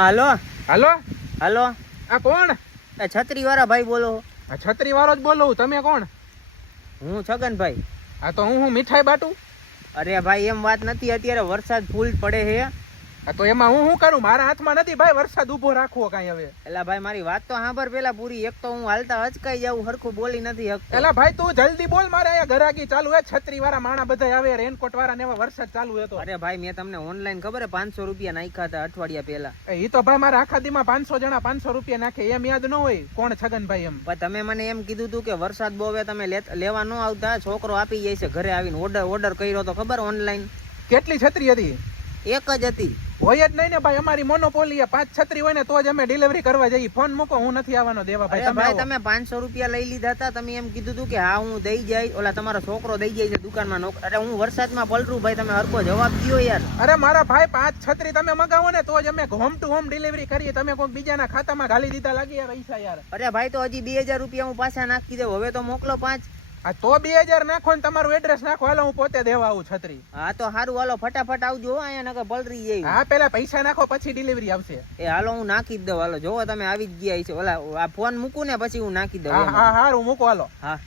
હાલો હાલો હાલો, આ કોણ? એ છત્રી વાળા ભાઈ બોલો? આ છત્રી વાળો જ બોલું. તમે કોણ? હું છગનભાઈ. આ તો હું મીઠાઈ બાટું. અરે ભાઈ એમ વાત નથી, અત્યારે વરસાદ ફૂલ પડે છે. આ તો એમાં હું શું કરું? મારા હાથમાં નથી ભાઈ વરસાદ ઉભો રાખવો કાંઈ હવે. એલા ભાઈ મારી વાત તો સાંભળ પેલા પૂરી. એક તો હું હાલતા અચકાઈ જાઉં, હરખું બોલી નથી શકતો. એલા ભાઈ તું જલ્દી બોલ, મારે અહીંયા ગરાગી ચાલુ હે. છત્રી વાળા માણા બધા આવે, રેનકોટ વાળા ને એવા વરસાદ ચાલુ હતો. અરે ભાઈ મેં તમને ઓનલાઈન ખબર 500 રૂપિયા નાખ્યા હતા અઠવાડિયા પહેલા. એ તો ભાઈ મારા આખા દીમાં 500 જણા 500 રૂપિયા નાખે, એમ યાદ ન હોય કોણ છગનભાઈ એમ. પણ તમે મને એમ કીધું હતું કે વરસાદ બહુ હવે તમે લેવા ન આવતા, છોકરો આપી જાય છે ઘરે આવીને. ઓર્ડર કર્યો તો ખબર ઓનલાઈન. કેટલી છત્રી હતી? એક જ હતી. હોય જ નહીં ને ભાઈ, અમારી મોનોપોલી 5 છત્રી હોય ને તો જ અમે ડિલિવરી કરવા જઈએ. ફોન મૂકો, હું નથી આવવાનો દેવા ભાઈ. અરે ભાઈ તમે 500 રૂપિયા લઈ લીધા હતા, તમે એમ કીધું હતું કે હા હું દઈ જાય, ઓલા તમારો છોકરો દઈ જાય છે દુકાનમાં. અરે હું વરસાદમાં પલટું ભાઈ, તમે હરકો જવાબ દો યાર. અરે મારા ભાઈ 5 છત્રી તમે મગાવો ને તો જ અમે હોમ ટુ હોમ ડિલિવરી કરીએ. તમે કોઈ બીજાના ખાતામાં ઘાલી દીધા લાગી યાર પૈસા યાર. અરે ભાઈ તો હજી 2000 રૂપિયા હું પાછા નાખી દઉં, હવે તો મોકલો 5. આ તો 2000 નાખો ને તમારું એડ્રેસ નાખો, હાલો હું પોતે દેવા આવું છત્રી. હા તો સારું, હાલો ફટાફટ આવજો અહીંયા, નકર પલરી જાય. હા પેલા પૈસા નાખો પછી ડિલિવરી આવશે. એ હાલો હું નાખી જ દઉં. હાલો જોવો તમે આવી જ ગયા છે. ઓલા આ ફોન મૂકું ને પછી હું નાખી દઉં. હા હારું મૂકો હાલો. હા